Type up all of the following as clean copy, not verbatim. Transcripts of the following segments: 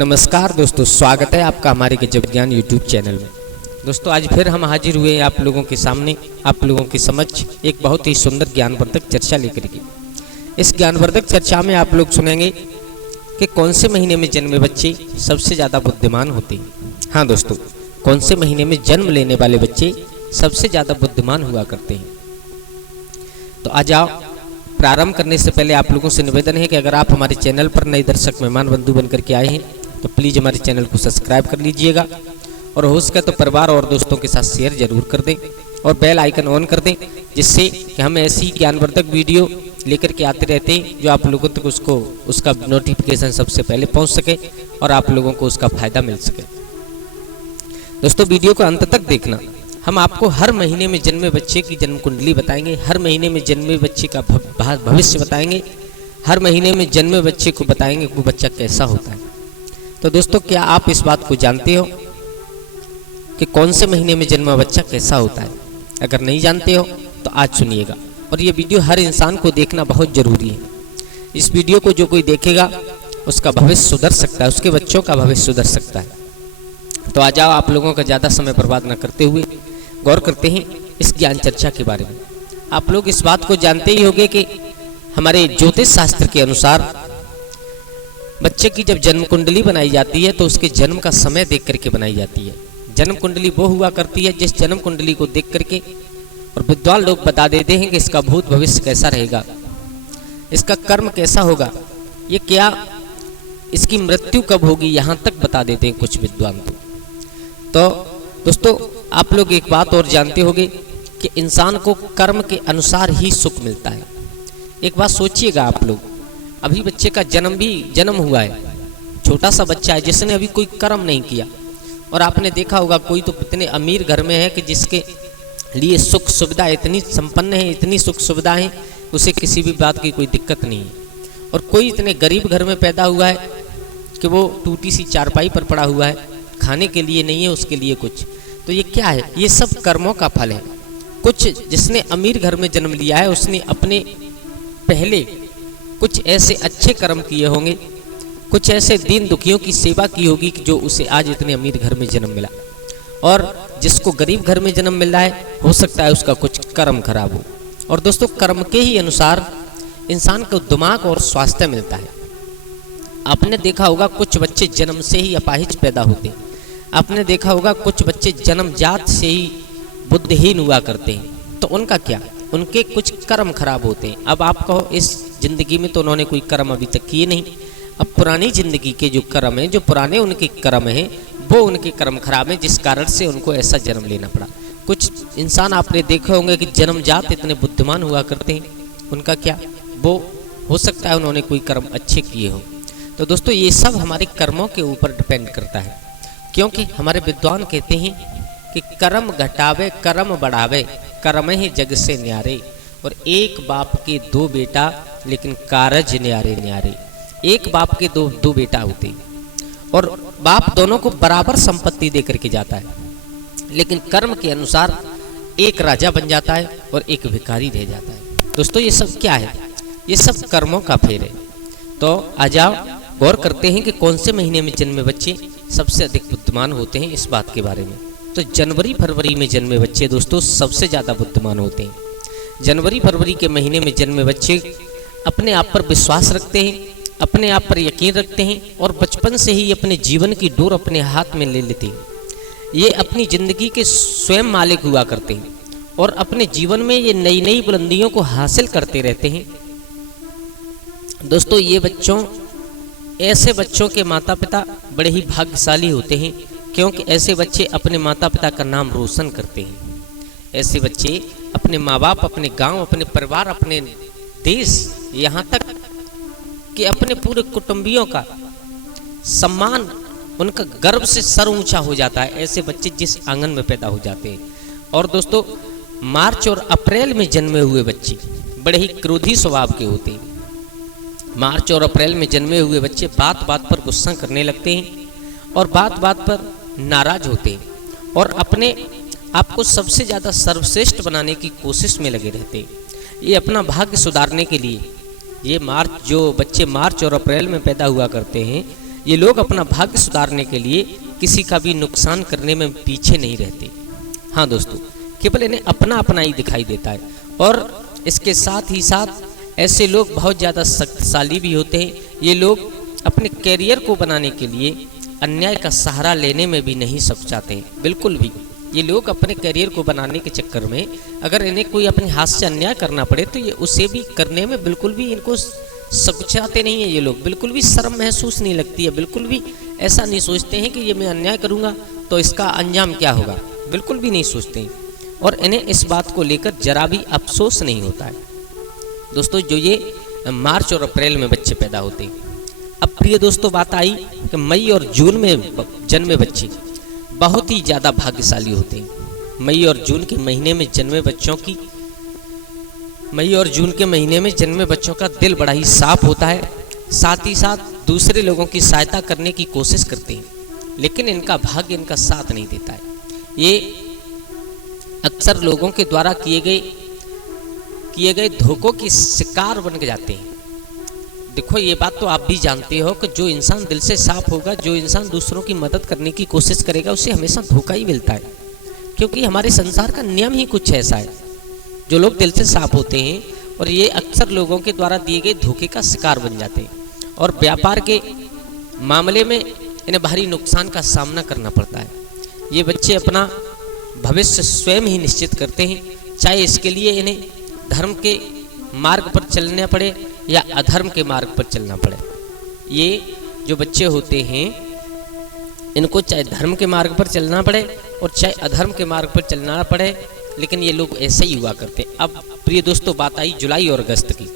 नमस्कार दोस्तों, स्वागत है आपका हमारे गजब ज्ञान यूट्यूब चैनल में। दोस्तों आज फिर हम हाजिर हुए हैं आप लोगों के सामने, आप लोगों के समक्ष एक बहुत ही सुंदर ज्ञानवर्धक चर्चा लेकर के। इस ज्ञानवर्धक चर्चा में आप लोग सुनेंगे कि कौन से महीने में जन्मे बच्चे सबसे ज़्यादा बुद्धिमान होते हैं। हाँ दोस्तों, कौन से महीने में जन्म लेने वाले बच्चे सबसे ज़्यादा बुद्धिमान हुआ करते हैं। तो आज आओ, प्रारंभ करने से पहले आप लोगों से निवेदन है कि अगर आप हमारे चैनल पर नए दर्शक मेहमान बंधु बनकर के आए हैं तो प्लीज़ हमारे चैनल को सब्सक्राइब कर लीजिएगा और हो सके तो परिवार और दोस्तों के साथ शेयर जरूर कर दें और बेल आइकन ऑन कर दें, जिससे कि हम ऐसी ज्ञानवर्धक वीडियो लेकर के आते रहते हैं जो आप लोगों तक उसका नोटिफिकेशन सबसे पहले पहुंच सके और आप लोगों को उसका फ़ायदा मिल सके। दोस्तों वीडियो को अंत तक देखना। हम आपको हर महीने में जन्मे बच्चे की जन्म कुंडली बताएंगे, हर महीने में जन्मे बच्चे का भविष्य बताएंगे, हर महीने में जन्मे बच्चे को बताएंगे वो बच्चा कैसा होता है। तो दोस्तों क्या आप इस बात को जानते हो कि कौन से महीने में जन्मा बच्चा कैसा होता है? अगर नहीं जानते हो तो आज सुनिएगा, और ये वीडियो हर इंसान को देखना बहुत ज़रूरी है। इस वीडियो को जो कोई देखेगा उसका भविष्य सुधर सकता है, उसके बच्चों का भविष्य सुधर सकता है। तो आ जाओ, आप लोगों का ज़्यादा समय बर्बाद न करते हुए गौर करते हैं इस ज्ञान चर्चा के बारे में। आप लोग इस बात को जानते ही होंगे कि हमारे ज्योतिष शास्त्र के अनुसार बच्चे की जब जन्म कुंडली बनाई जाती है तो उसके जन्म का समय देख करके बनाई जाती है। जन्म कुंडली वो हुआ करती है जिस जन्म कुंडली को देख करके और विद्वान लोग बता देते हैं कि इसका भूत भविष्य कैसा रहेगा, इसका कर्म कैसा होगा, ये क्या, इसकी मृत्यु कब होगी, यहाँ तक बता देते हैं कुछ विद्वान। तो दोस्तों आप लोग एक बात और जानते होंगे कि इंसान को कर्म के अनुसार ही सुख मिलता है। एक बात सोचिएगा आप लोग, अभी बच्चे का जन्म हुआ है, छोटा सा बच्चा है जिसने अभी कोई कर्म नहीं किया, और आपने देखा होगा कोई तो इतने अमीर घर में है कि जिसके लिए सुख सुविधा इतनी संपन्न है, इतनी सुख सुविधा है, उसे किसी भी बात की कोई दिक्कत नहीं है। और कोई इतने गरीब घर में पैदा हुआ है कि वो टूटी सी चारपाई पर पड़ा हुआ है, खाने के लिए नहीं है उसके लिए कुछ। तो ये क्या है? ये सब कर्मों का फल है। कुछ जिसने अमीर घर में जन्म लिया है उसने अपने पहले कुछ ऐसे अच्छे कर्म किए होंगे, कुछ ऐसे दीन दुखियों की सेवा की होगी कि जो उसे आज इतने अमीर घर में जन्म मिला। और जिसको गरीब घर में जन्म मिला है हो सकता है उसका कुछ कर्म खराब हो। और दोस्तों कर्म के ही अनुसार इंसान को दिमाग और स्वास्थ्य मिलता है। आपने देखा होगा कुछ बच्चे जन्म से ही अपाहिज पैदा होते हैं। आपने देखा होगा कुछ बच्चे जन्मजात से ही बुद्धिहीन हुआ करते हैं। तो उनका क्या? उनके कुछ कर्म खराब होते हैं। अब आप कहो इस जिंदगी में तो उन्होंने कोई कर्म अभी तक किए नहीं, अब पुरानी जिंदगी के जो कर्म हैं, जो पुराने उनके कर्म हैं, वो उनके कर्म खराब हैं, जिस कारण से उनको ऐसा जन्म लेना पड़ा। कुछ इंसान आपने देखे होंगे कि जन्मजात इतने बुद्धिमान हुआ करते हैं, उनका क्या? वो हो सकता है उन्होंने कोई कर्म अच्छे किए हों। तो दोस्तों ये सब हमारे कर्मों के ऊपर डिपेंड करता है, क्योंकि हमारे विद्वान कहते हैं कि कर्म घटावे कर्म बढ़ावे, कर्म ही जग से न्यारे। और एक बाप के दो बेटा लेकिन कारज न्यारे न्यारे। एक बाप के दो बेटा होते हैं और बाप दोनों को बराबर संपत्ति दे करके जाता है, लेकिन कर्म के अनुसार एक राजा बन जाता है और एक भिखारी रह जाता है। दोस्तों ये सब क्या है? ये सब कर्मों का फेर है। तो आ जाओ गौर करते हैं कि कौन से महीने में जन्मे बच्चे सबसे अधिक बुद्धिमान होते हैं इस बात के बारे में। तो जनवरी फरवरी में जन्मे बच्चे दोस्तों सबसे ज़्यादा बुद्धिमान होते हैं। जनवरी फरवरी के महीने में जन्मे बच्चे अपने आप पर विश्वास रखते हैं, अपने आप पर यकीन रखते हैं और बचपन से ही अपने जीवन की डोर अपने हाथ में ले लेते हैं। ये अपनी ज़िंदगी के स्वयं मालिक हुआ करते हैं और अपने जीवन में ये नई नई बुलंदियों को हासिल करते रहते हैं। दोस्तों ऐसे बच्चों के माता पिता बड़े ही भाग्यशाली होते हैं, क्योंकि ऐसे बच्चे अपने माता पिता का नाम रोशन करते हैं। ऐसे बच्चे अपने माँ बाप, अपने गांव, अपने परिवार, अपने देश, यहाँ तक कि अपने पूरे कुटुंबियों का सम्मान, उनका गर्व से सर ऊंचा हो जाता है ऐसे बच्चे जिस आंगन में पैदा हो जाते हैं। और दोस्तों मार्च और अप्रैल में जन्मे हुए बच्चे बड़े ही क्रोधी स्वभाव के होते हैं। मार्च और अप्रैल में जन्मे हुए बच्चे बात बात पर गुस्सा करने लगते हैं और बात बात पर नाराज होते हैं और अपने आप को सबसे ज़्यादा सर्वश्रेष्ठ बनाने की कोशिश में लगे रहते हैं। ये अपना भाग्य सुधारने के लिए, ये जो बच्चे मार्च और अप्रैल में पैदा हुआ करते हैं, ये लोग अपना भाग्य सुधारने के लिए किसी का भी नुकसान करने में पीछे नहीं रहते। हाँ दोस्तों, केवल इन्हें अपना अपना ही दिखाई देता है। और इसके साथ ही साथ ऐसे लोग बहुत ज़्यादा शक्तिशाली भी होते हैं। ये लोग अपने कैरियर को बनाने के लिए अन्याय का सहारा लेने में भी नहीं सकुचाते हैं, बिल्कुल भी। ये लोग अपने करियर को बनाने के चक्कर में अगर इन्हें कोई अपने हाथ से अन्याय करना पड़े तो ये उसे भी करने में बिल्कुल भी इनको सकुचाते नहीं है। ये लोग बिल्कुल भी शर्म महसूस नहीं लगती है, बिल्कुल भी ऐसा नहीं सोचते हैं कि ये मैं अन्याय करूँगा तो इसका अंजाम क्या होगा, बिल्कुल भी नहीं सोचते हैं। और इन्हें इस बात को लेकर जरा भी अफसोस नहीं होता है। दोस्तों, जो ये मार्च और अप्रैल में बच्चे पैदा होते हैं। अब प्रिय दोस्तों, बात आई कि मई और जून में जन्मे बच्चे बहुत ही ज़्यादा भाग्यशाली होते हैं। मई और जून के महीने में जन्मे बच्चों का दिल बड़ा ही साफ होता है। साथ ही साथ दूसरे लोगों की सहायता करने की कोशिश करते हैं, लेकिन इनका भाग्य इनका साथ नहीं देता है। ये अक्सर लोगों के द्वारा किए गए धोखों के शिकार बन के जाते हैं। देखो, ये बात तो आप भी जानते हो कि जो इंसान दिल से साफ होगा, जो इंसान दूसरों की मदद करने की कोशिश करेगा, उसे हमेशा धोखा ही मिलता है। क्योंकि हमारे संसार का नियम ही कुछ ऐसा है। जो लोग दिल से साफ होते हैं और ये अक्सर लोगों के द्वारा दिए गए धोखे का शिकार बन जाते हैं, और व्यापार के मामले में इन्हें भारी नुकसान का सामना करना पड़ता है। ये बच्चे अपना भविष्य स्वयं ही निश्चित करते हैं, चाहे इसके लिए इन्हें धर्म के मार्ग पर चलना पड़े या अधर्म के मार्ग पर चलना पड़े। ये जो बच्चे होते हैं, इनको चाहे धर्म के मार्ग पर चलना पड़े और चाहे अधर्म के मार्ग पर चलना पड़े, लेकिन ये लोग ऐसे ही हुआ करते हैं। अब प्रिय दोस्तों, बात आई जुलाई और अगस्त की।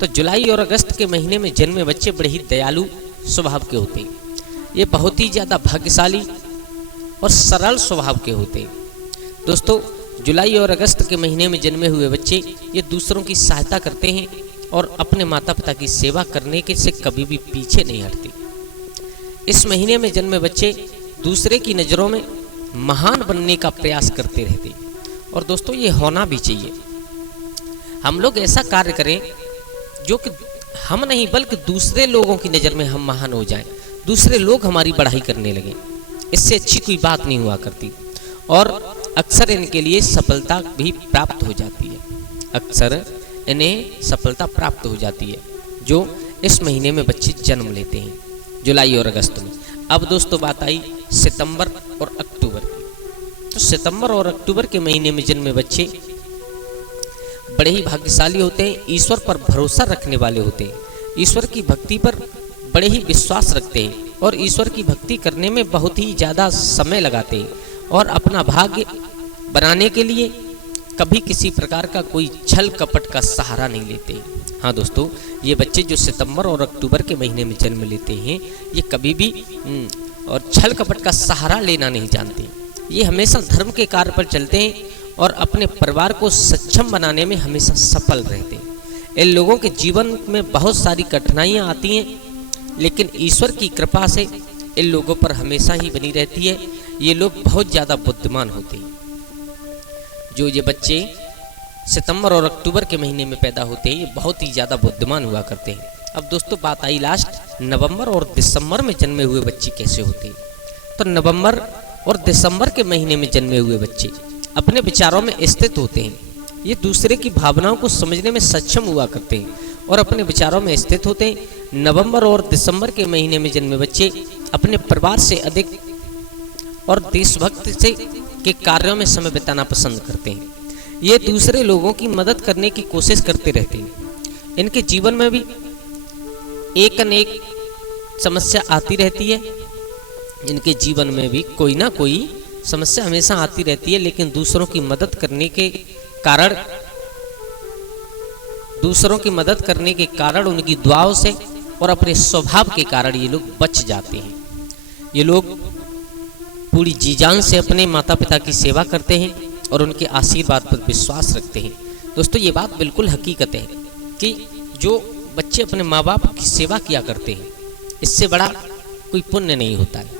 तो जुलाई और अगस्त के महीने में जन्मे बच्चे बड़े ही दयालु स्वभाव के होते हैं। ये बहुत ही ज़्यादा भाग्यशाली और सरल स्वभाव के होते हैं। दोस्तों, जुलाई और अगस्त के महीने में जन्मे हुए बच्चे ये दूसरों की सहायता करते हैं और अपने माता पिता की सेवा करने के से कभी भी पीछे नहीं हटते। इस महीने में जन्मे बच्चे दूसरे की नज़रों में महान बनने का प्रयास करते रहते हैं। और दोस्तों, ये होना भी चाहिए। हम लोग ऐसा कार्य करें जो कि हम नहीं बल्कि दूसरे लोगों की नज़र में हम महान हो जाएं, दूसरे लोग हमारी बढ़ाई करने लगें। इससे अच्छी कोई बात नहीं हुआ करती। और अक्सर इनके लिए सफलता भी प्राप्त हो जाती है। अक्सर इन्हें सफलता प्राप्त हो जाती है जो इस महीने में बच्चे जन्म लेते हैं, जुलाई और अगस्त में। अब दोस्तों, बात आई सितंबर और अक्टूबर की। तो सितंबर और अक्टूबर के महीने में जन्मे बच्चे बड़े ही भाग्यशाली होते हैं, ईश्वर पर भरोसा रखने वाले होते हैं, ईश्वर की भक्ति पर बड़े ही विश्वास रखते हैं और ईश्वर की भक्ति करने में बहुत ही ज़्यादा समय लगाते हैं और अपना भाग्य बनाने के लिए कभी किसी प्रकार का कोई छल कपट का सहारा नहीं लेते। हाँ दोस्तों, ये बच्चे जो सितंबर और अक्टूबर के महीने में जन्म लेते हैं, ये कभी भी और छल कपट का सहारा लेना नहीं जानते। ये हमेशा धर्म के कार्य पर चलते हैं और अपने परिवार को सक्षम बनाने में हमेशा सफल रहते हैं। इन लोगों के जीवन में बहुत सारी कठिनाइयाँ आती हैं, लेकिन ईश्वर की कृपा से इन लोगों पर हमेशा ही बनी रहती है। ये लोग बहुत ज़्यादा बुद्धिमान होते हैं। जो ये बच्चे सितंबर और अक्टूबर के महीने में पैदा होते हैं, ये बहुत ही ज़्यादा बुद्धिमान हुआ करते हैं। अब दोस्तों, बात आई लास्ट नवंबर और दिसंबर में जन्मे हुए बच्चे कैसे होते हैं। तो नवंबर और दिसंबर के महीने में जन्मे हुए बच्चे अपने विचारों में स्थित होते हैं। ये दूसरे की भावनाओं को समझने में सक्षम हुआ करते हैं और अपने विचारों में स्थित होते हैं। नवंबर और दिसंबर के महीने में जन्मे बच्चे अपने परिवार से अधिक और देशभक्ति से के कार्यों में समय बिताना पसंद करते हैं। ये दूसरे लोगों की मदद करने की कोशिश करते रहते हैं। इनके जीवन में भी एक न एक समस्या आती रहती है। इनके जीवन में भी कोई ना कोई समस्या हमेशा आती रहती है, लेकिन दूसरों की मदद करने के कारण उनकी दुआओं से और अपने स्वभाव के कारण ये लोग बच जाते हैं। ये लोग पूरी जी जान से अपने माता पिता की सेवा करते हैं और उनके आशीर्वाद पर विश्वास रखते हैं। दोस्तों, ये बात बिल्कुल हकीकत है कि जो बच्चे अपने माँ बाप की सेवा किया करते हैं, इससे बड़ा कोई पुण्य नहीं होता है।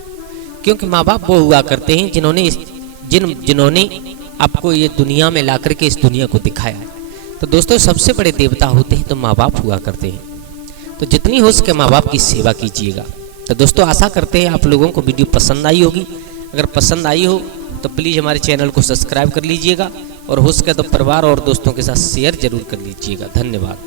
क्योंकि माँ बाप वो हुआ करते हैं जिन्होंने आपको ये दुनिया में ला करके इस दुनिया को दिखाया है। तो दोस्तों, सबसे बड़े देवता होते हैं तो माँ बाप हुआ करते हैं। तो जितनी हो सके माँ बाप की सेवा कीजिएगा तो दोस्तों आशा करते हैं आप लोगों को वीडियो पसंद आई होगी। अगर पसंद आई हो तो प्लीज़ हमारे चैनल को सब्सक्राइब कर लीजिएगा और हो सके तो परिवार और दोस्तों के साथ शेयर जरूर कर लीजिएगा। धन्यवाद।